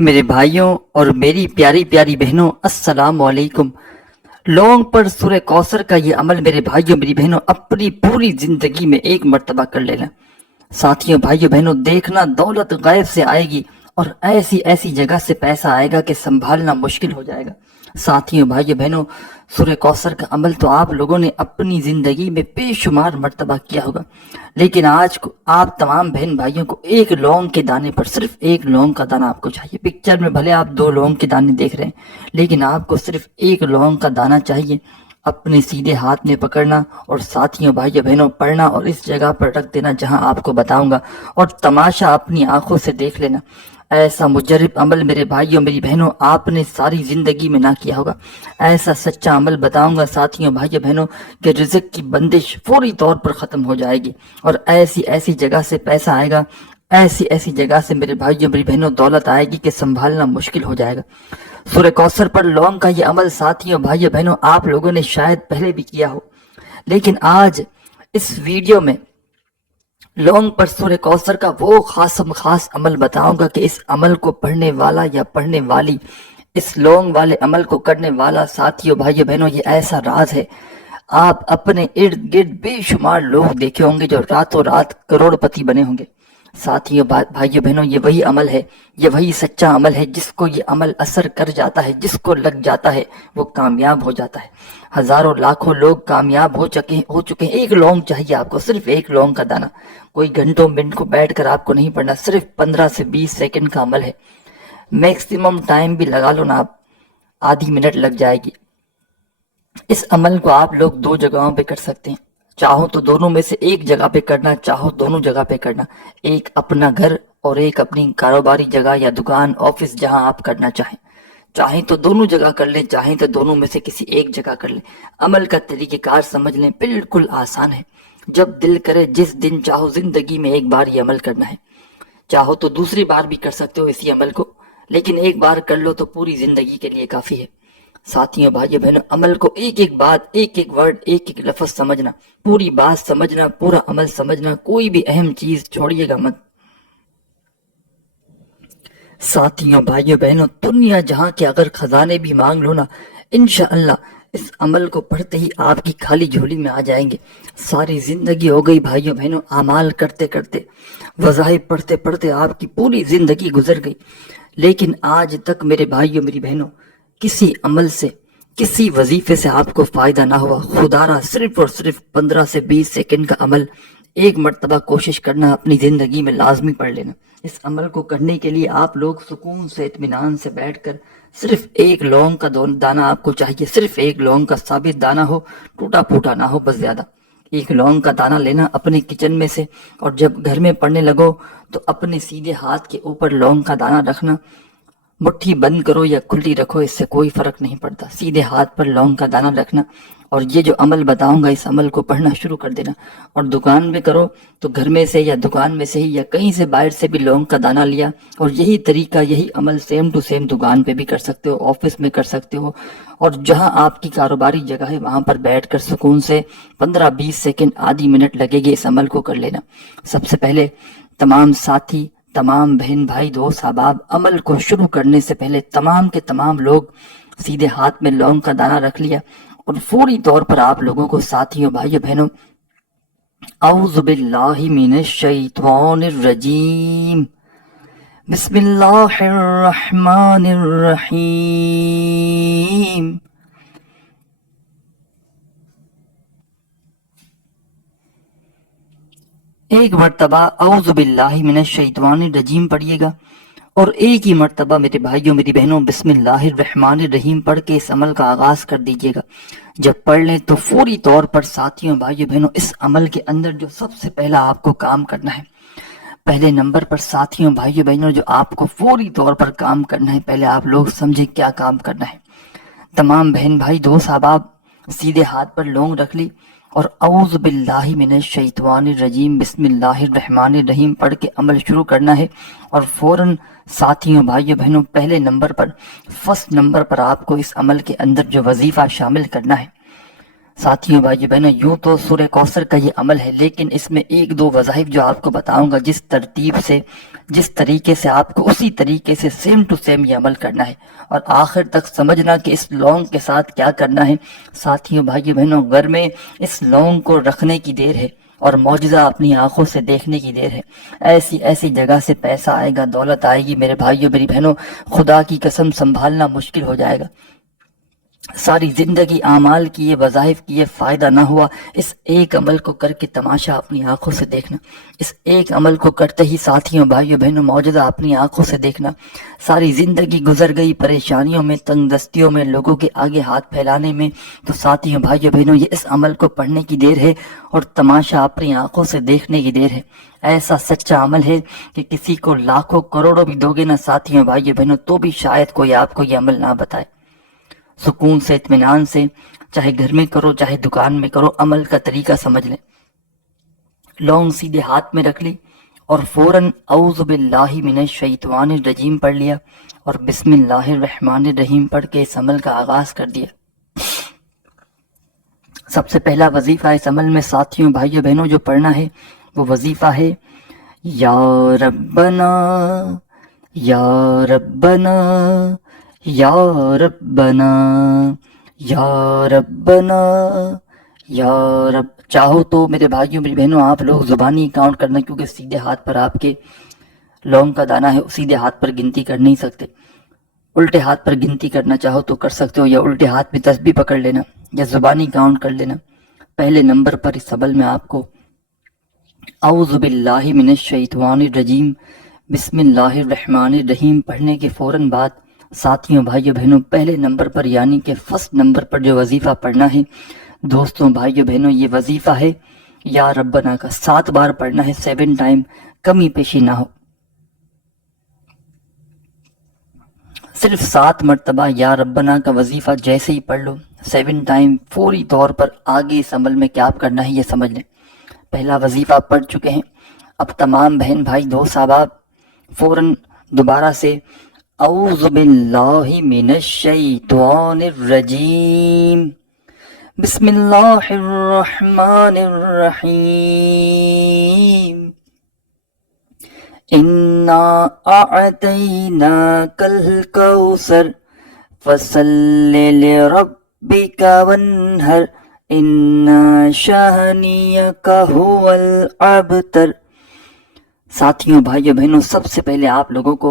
میرے بھائیوں اور میری پیاری پیاری بہنوں، السلام علیکم۔ لونگ پر سورہ کوثر کا یہ عمل میرے بھائیوں میری بہنوں اپنی پوری زندگی میں ایک مرتبہ کر لینا۔ ساتھیوں بھائیوں بہنوں، دیکھنا دولت غیب سے آئے گی اور ایسی ایسی جگہ سے پیسہ آئے گا کہ سنبھالنا مشکل ہو جائے گا۔ ساتھیوں بھائیوں بہنوں، سورہ کوثر کا عمل تو آپ لوگوں نے اپنی زندگی میں بے شمار مرتبہ کیا ہوگا، لیکن آج کو آپ تمام بہن بھائیوں کو ایک لونگ کے دانے پر، صرف ایک لونگ کا دانہ آپ کو چاہیے۔ پکچر میں بھلے آپ 2 لونگ کے دانے دیکھ رہے ہیں، لیکن آپ کو صرف ایک لونگ کا دانہ چاہیے۔ اپنے سیدھے ہاتھ میں پکڑنا اور ساتھیوں بھائیوں بہنوں پڑھنا اور اس جگہ پر رکھ دینا جہاں آپ کو بتاؤں گا، اور تماشا اپنی آنکھوں سے دیکھ لینا۔ ایسا مجرب عمل میرے بھائیوں میری بہنوں آپ نے ساری زندگی میں نہ کیا ہوگا۔ ایسا سچا عمل بتاؤں گا ساتھیوں بھائیوں بہنوں کہ رزق کی بندش فوری طور پر ختم ہو جائے گی، اور ایسی ایسی جگہ سے پیسہ آئے گا، ایسی ایسی جگہ سے میرے بھائیوں میری بہنوں دولت آئے گی کہ سنبھالنا مشکل ہو جائے گا۔ سورہ کوثر پر لونگ کا یہ عمل ساتھیوں بھائیوں بہنوں آپ لوگوں نے شاید پہلے بھی کیا ہو، لیکن آج اس ویڈیو میں لونگ پر سورہ کوثر کا وہ خاص عمل بتاؤں گا کہ اس عمل کو پڑھنے والا یا پڑھنے والی، اس لونگ والے عمل کو کرنے والا ساتھیوں بھائیوں بہنوں، یہ ایسا راز ہے۔ آپ اپنے ارد گرد بے شمار لوگ دیکھے ہوں گے جو راتوں رات کروڑ پتی بنے ہوں گے۔ ساتھیوں بھائیوں بہنوں، یہ وہی عمل ہے، یہ وہی سچا عمل ہے جس کو یہ عمل اثر کر جاتا ہے، جس کو لگ جاتا ہے وہ کامیاب ہو جاتا ہے۔ ہزاروں لاکھوں لوگ کامیاب ہو چکے ہیں۔ ایک لونگ چاہیے آپ کو، صرف ایک لونگ کا دانہ۔ کوئی گھنٹوں منٹ کو بیٹھ کر آپ کو نہیں پڑھنا، صرف 15 سے 20 سیکنڈ کا عمل ہے۔ میکسیمم ٹائم بھی لگا لو نا آپ، آدھی منٹ لگ جائے گی۔ اس عمل کو آپ لوگ 2 جگہوں پہ کر سکتے ہیں، چاہو تو دونوں میں سے ایک جگہ پہ کرنا، چاہو دونوں جگہ پہ کرنا، ایک اپنا گھر اور ایک اپنی کاروباری جگہ یا دکان آفس جہاں آپ کرنا چاہیں۔ چاہیں تو دونوں جگہ کر لیں، چاہیں تو دونوں میں سے کسی ایک جگہ کر لیں۔ عمل کا طریقہ کار سمجھ لیں، بالکل آسان ہے۔ جب دل کرے جس دن چاہو زندگی میں ایک بار یہ عمل کرنا ہے، چاہو تو دوسری بار بھی کر سکتے ہو اسی عمل کو، لیکن ایک بار کر لو تو پوری زندگی کے لیے کافی ہے۔ ساتھیوں بھائیوں بہنوں، عمل کو ایک ایک بات، ایک ایک ورڈ، ایک ایک لفظ سمجھنا، پوری بات سمجھنا، پورا عمل سمجھنا، کوئی بھی اہم چیز چھوڑیے گا مت۔ ساتھیوں بھائیوں بہنوں، دنیا جہاں کے اگر خزانے بھی مانگ لو نا، انشاءاللہ اس عمل کو پڑھتے ہی آپ کی خالی جھولی میں آ جائیں گے۔ ساری زندگی ہو گئی بھائیوں بہنوں اعمال کرتے کرتے، وظائف پڑھتے پڑھتے آپ کی پوری زندگی گزر گئی، لیکن آج تک میرے بھائیوں میری بہنوں کسی عمل سے، کسی وظیفے سے آپ کو فائدہ نہ ہوا۔ خدا را صرف اور صرف 15 سے 20 سیکنڈ کا عمل ایک مرتبہ کوشش کرنا، اپنی زندگی میں لازمی پڑھ لینا۔ اس عمل کو کرنے کے لیے آپ لوگ سکون سے، اطمینان سے بیٹھ کر، صرف ایک لونگ کا دانہ آپ کو چاہیے، صرف ایک لونگ کا ثابت دانہ ہو، ٹوٹا پھوٹا نہ ہو، بس زیادہ۔ ایک لونگ کا دانہ لینا اپنے کچن میں سے، اور جب گھر میں پڑھنے لگو تو اپنے سیدھے ہاتھ کے اوپر لونگ کا دانہ رکھنا۔ مٹھی بند کرو یا کھلی رکھو، اس سے کوئی فرق نہیں پڑتا، سیدھے ہاتھ پر لونگ کا دانہ رکھنا، اور یہ جو عمل بتاؤں گا اس عمل کو پڑھنا شروع کر دینا۔ اور دکان میں کرو تو گھر میں سے یا دکان میں سے ہی یا کہیں سے باہر سے بھی لونگ کا دانہ لیا، اور یہی طریقہ، یہی عمل سیم ٹو سیم دکان پہ بھی کر سکتے ہو، آفس میں کر سکتے ہو، اور جہاں آپ کی کاروباری جگہ ہے وہاں پر بیٹھ کر سکون سے 15-20 سیکنڈ، آدھی منٹ لگے گی، اس عمل کو کر لینا۔ سب سے پہلے تمام ساتھی، تمام بہن بھائی دوست احباب، عمل کو شروع کرنے سے پہلے تمام کے تمام لوگ سیدھے ہاتھ میں لونگ کا دانہ رکھ لیا، اور فوری طور پر آپ لوگوں کو ساتھیوں بھائیوں بہنوں اعوذ باللہ من الشیطان الرجیم، بسم اللہ الرحمن الرحیم، ایک مرتبہ اعوذ باللہ من الشیطان الرجیم پڑھیے گا، اور ایک ہی مرتبہ میرے بھائیوں میری بہنوں بسم اللہ الرحمن الرحیم پڑھ کے اس عمل کا آغاز کر دیجیے گا۔ جب پڑھ لیں تو فوری طور پر ساتھیوں بھائیوں بہنوں اس عمل کے اندر جو سب سے پہلا آپ کو کام کرنا ہے، پہلے نمبر پر ساتھیوں بھائیوں بہنوں جو آپ کو فوری طور پر کام کرنا ہے، پہلے آپ لوگ سمجھیں کیا کام کرنا ہے۔ تمام بہن بھائی دوست احباب سیدھے ہاتھ پر لونگ رکھ لی، اور اعوذ باللہ من الشیطان الرجیم بسم اللہ الرحمن الرحیم پڑھ کے عمل شروع کرنا ہے، اور فوراً ساتھیوں بھائیوں بہنوں پہلے نمبر پر، فرسٹ نمبر پر آپ کو اس عمل کے اندر جو وظیفہ شامل کرنا ہے، ساتھیوں بھائیو بہنوں، یوں تو سورہ کوثر کا یہ عمل ہے، لیکن اس میں ایک دو وظائف جو آپ کو بتاؤں گا، جس ترتیب سے، جس طریقے سے آپ کو اسی طریقے سے سیم ٹو سیم یہ عمل کرنا ہے، اور آخر تک سمجھنا کہ اس لونگ کے ساتھ کیا کرنا ہے۔ ساتھیوں بھائیو بہنوں، گھر میں اس لونگ کو رکھنے کی دیر ہے اور معجزہ اپنی آنکھوں سے دیکھنے کی دیر ہے۔ ایسی ایسی جگہ سے پیسہ آئے گا، دولت آئے گی میرے بھائیو میری بہنوں، خدا کی قسم سنبھالنا مشکل ہو جائے گا۔ ساری زندگی اعمال کیے، وظائف کیے، فائدہ نہ ہوا، اس ایک عمل کو کر کے تماشا اپنی آنکھوں سے دیکھنا، اس ایک عمل کو کرتے ہی ساتھیوں بھائیوں بہنوں معجزہ اپنی آنکھوں سے دیکھنا۔ ساری زندگی گزر گئی پریشانیوں میں، تنگ دستیوں میں، لوگوں کے آگے ہاتھ پھیلانے میں، تو ساتھیوں بھائیوں بہنوں یہ اس عمل کو پڑھنے کی دیر ہے اور تماشا اپنی آنکھوں سے دیکھنے کی دیر ہے۔ ایسا سچا عمل ہے کہ کسی کو لاکھوں کروڑوں بھی دو گے نا ساتھیوں بھائیوں بہنوں، تو بھی شاید کوئی آپ کو یہ عمل نہ بتائے۔ سکون سے، اطمینان سے، چاہے گھر میں کرو چاہے دکان میں کرو، عمل کا طریقہ سمجھ لیں۔ لونگ سیدھے ہاتھ میں رکھ لی اور فوراً اعوذ باللہ من الشیطان الرجیم پڑھ لیا اور بسم اللہ الرحمن الرحیم پڑھ کے اس عمل کا آغاز کر دیا۔ سب سے پہلا وظیفہ اس عمل میں ساتھیوں بھائیوں بہنوں جو پڑھنا ہے وہ وظیفہ ہے یا ربنا یا ربنا یا ربنا یا ربنا یا رب۔ چاہو تو میرے بھائیوں میری بہنوں آپ لوگ زبانی کاؤنٹ کرنا، کیونکہ سیدھے ہاتھ پر آپ کے لونگ کا دانہ ہے، سیدھے ہاتھ پر گنتی کر نہیں سکتے۔ الٹے ہاتھ پر گنتی کرنا چاہو تو کر سکتے ہو، یا الٹے ہاتھ میں تسبیح پکڑ لینا یا زبانی کاؤنٹ کر لینا۔ پہلے نمبر پر اس عمل میں آپ کو اعوذ باللہ من الشیطان الرجیم بسم اللہ الرحمن الرحیم پڑھنے کے فوراً بعد ساتھیوں بھائیوں بہنوں پہلے نمبر پر یعنی کہ فرسٹ نمبر پر جو وظیفہ پڑھنا ہے دوستوں بھائیوں بہنوں، یہ وظیفہ ہے یا ربنا کا 7 بار پڑھنا ہے، 7 ٹائم، کمی پیشی نہ ہو۔ صرف 7 مرتبہ یا ربنا کا وظیفہ جیسے ہی پڑھ لو 7 ٹائم، فوری طور پر آگے اس عمل میں کیا کرنا ہے یہ سمجھ لیں۔ پہلا وظیفہ پڑھ چکے ہیں، اب تمام بہن بھائی دوست احباب فوراً دوبارہ سے اعوذ باللہ من الشیطان الرجیم بسم اللہ الرحمن الرحیم انا اعطیناک الکوثر فصل لربک وانحر ان شانئک هو الابتر۔ ساتھیوں بھائیوں بہنوں سب سے پہلے آپ لوگوں کو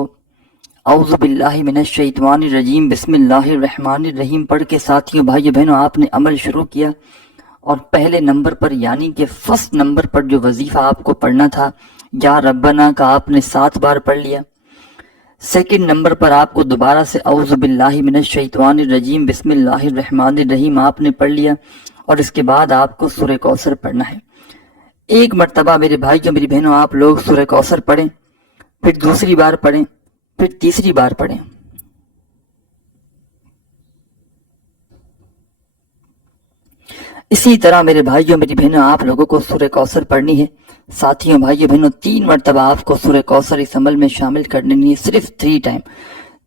اعوذ باللہ من الشیطان الرجیم بسم اللہ الرحمن الرحیم پڑھ کے ساتھیوں بھائیوں بہنوں آپ نے عمل شروع کیا، اور پہلے نمبر پر یعنی کہ فرسٹ نمبر پر جو وظیفہ آپ کو پڑھنا تھا یا ربنا کا آپ نے 7 بار پڑھ لیا۔ سیکنڈ نمبر پر آپ کو دوبارہ سے اعوذ باللہ من الشیطان الرجیم بسم اللہ الرحمن الرحیم آپ نے پڑھ لیا، اور اس کے بعد آپ کو سورہ کوثر پڑھنا ہے۔ ایک مرتبہ میرے بھائیوں میری بہنوں آپ لوگ سورہ کوثر پڑھیں، پھر دوسری بار پڑھیں، پھر تیسری بار پڑھیں۔ اسی طرح میرے بھائیوں میری بہنوں آپ لوگوں کو سورہ کوثر پڑھنی ہے۔ ساتھیوں بھائیوں بہنوں 3 مرتبہ آپ کو سورہ کوثر اس عمل میں شامل کرنی ہے، صرف 3 ٹائم۔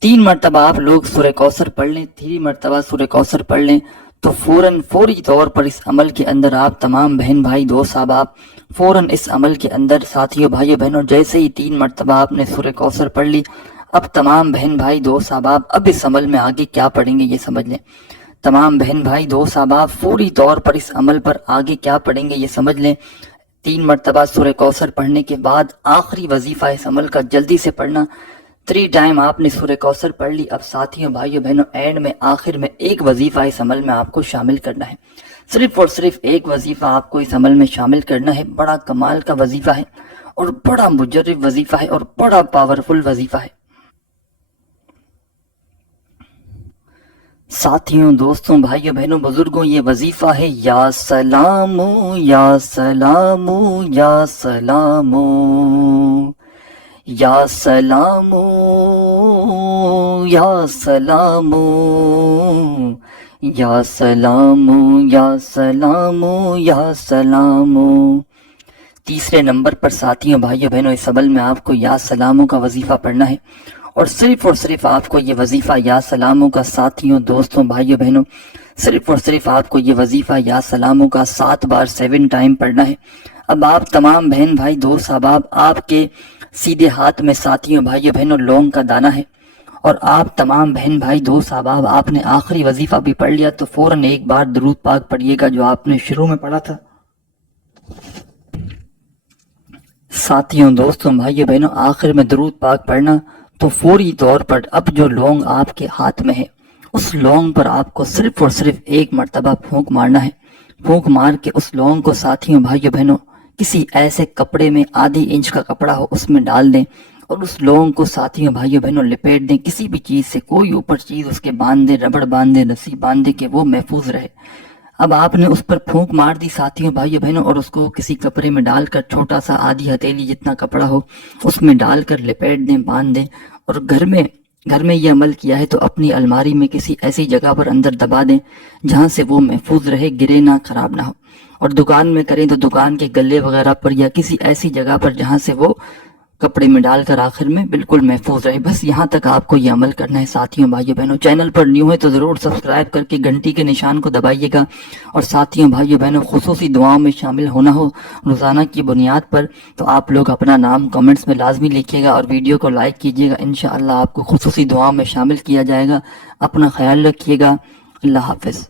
3 مرتبہ آپ لوگ سورہ کوثر پڑھ لیں، 3 مرتبہ سورہ کوثر پڑھ لیں تو فوری طور پر اس عمل کے اندر آپ تمام بہن بھائی دوست احباب فوراً اس عمل کے اندر ساتھیوں بھائیوں بہنوں جیسے ہی 3 مرتبہ آپ نے سورہ کوثر پڑھ لی، اب تمام بہن بھائی دوست احباب اب اس عمل میں آگے کیا پڑھیں گے یہ سمجھ لیں۔ تمام بہن بھائی دوست احباب فوری طور پر اس عمل پر آگے کیا پڑھیں گے یہ سمجھ لیں۔ 3 مرتبہ سورہ کوثر پڑھنے کے بعد آخری وظیفہ اس عمل کا جلدی سے پڑھنا۔ 3 ٹائم آپ نے سورہ کوثر پڑھ لی، اب ساتھیوں بھائیوں بہنوں اینڈ میں آخر میں ایک وظیفہ اس عمل میں آپ کو شامل کرنا ہے، صرف اور صرف ایک وظیفہ آپ کو اس عمل میں شامل کرنا ہے۔ بڑا کمال کا وظیفہ ہے اور بڑا مجرب وظیفہ ہے اور بڑا پاورفل وظیفہ ہے۔ ساتھیوں دوستوں بھائیوں بہنوں بزرگوں یہ وظیفہ ہے یا سلام یا سلام یا سلام یا سلام یا سلام یا سلام یا سلام یا سلام۔ تیسرے نمبر پر ساتھیوں بھائیوں بہنوں اس عمل میں آپ کو یا سلاموں کا وظیفہ پڑھنا ہے، اور صرف آپ کو یہ وظیفہ یا سلاموں کا ساتھیوں دوستوں بھائیوں بہنوں صرف آپ کو یہ وظیفہ یا سلاموں کا 7 بار 7 ٹائم پڑھنا ہے۔ اب آپ تمام بہن بھائی دوست احباب، آپ کے سیدھے ہاتھ میں ساتھیوں بھائیوں بہنوں لونگ کا دانہ ہے، اور آپ تمام بہن بھائی دوست احباب آپ نے آخری وظیفہ بھی پڑھ لیا تو فوراً ایک بار درود پاک پڑھیے گا جو آپ نے شروع میں پڑھا تھا۔ ساتھیوں دوستوں بھائیوں بہنوں آخر میں درود پاک پڑھنا تو فوری طور پر اب جو لونگ آپ کے ہاتھ میں ہے اس لونگ پر آپ کو صرف اور صرف ایک مرتبہ پھونک مارنا ہے۔ پھونک مار کے اس لونگ کو ساتھیوں بھائیوں بہنوں کسی ایسے کپڑے میں، آدھی انچ کا کپڑا ہو اس میں ڈال دیں، اور اس لونگ کو ساتھیوں بھائیوں بہنوں لپیٹ دیں کسی بھی چیز سے، کوئی اوپر چیز اس کے باندھ دیں، ربڑ باندھ دیں، رسی باندھ دیں کہ وہ محفوظ رہے۔ اب آپ نے اس پر پھونک مار دی ساتھیوں بھائیوں بہنوں، اور اس کو کسی کپڑے میں ڈال کر چھوٹا سا آدھی ہتھیلی جتنا کپڑا ہو اس میں ڈال کر لپیٹ دیں، باندھ دیں، اور گھر میں یہ عمل کیا ہے تو اپنی الماری میں کسی ایسی جگہ پر اندر دبا دیں جہاں سے وہ محفوظ رہے، گرے نہ، خراب نہ ہو۔ اور دکان میں کریں تو دکان کے گلے وغیرہ پر یا کسی ایسی جگہ پر جہاں سے وہ کپڑے میں ڈال کر آخر میں بالکل محفوظ رہے۔ بس یہاں تک آپ کو یہ عمل کرنا ہے ساتھیوں بھائیوں بہنوں۔ چینل پر نیو ہے تو ضرور سبسکرائب کر کے گھنٹی کے نشان کو دبائیے گا، اور ساتھیوں بھائیوں بہنوں خصوصی دعاؤں میں شامل ہونا ہو روزانہ کی بنیاد پر تو آپ لوگ اپنا نام کمنٹس میں لازمی لکھیے گا اور ویڈیو کو لائک کیجیے گا، انشاءاللہ آپ کو خصوصی دعاؤں میں شامل کیا جائے گا۔ اپنا خیال رکھیے گا، اللہ حافظ۔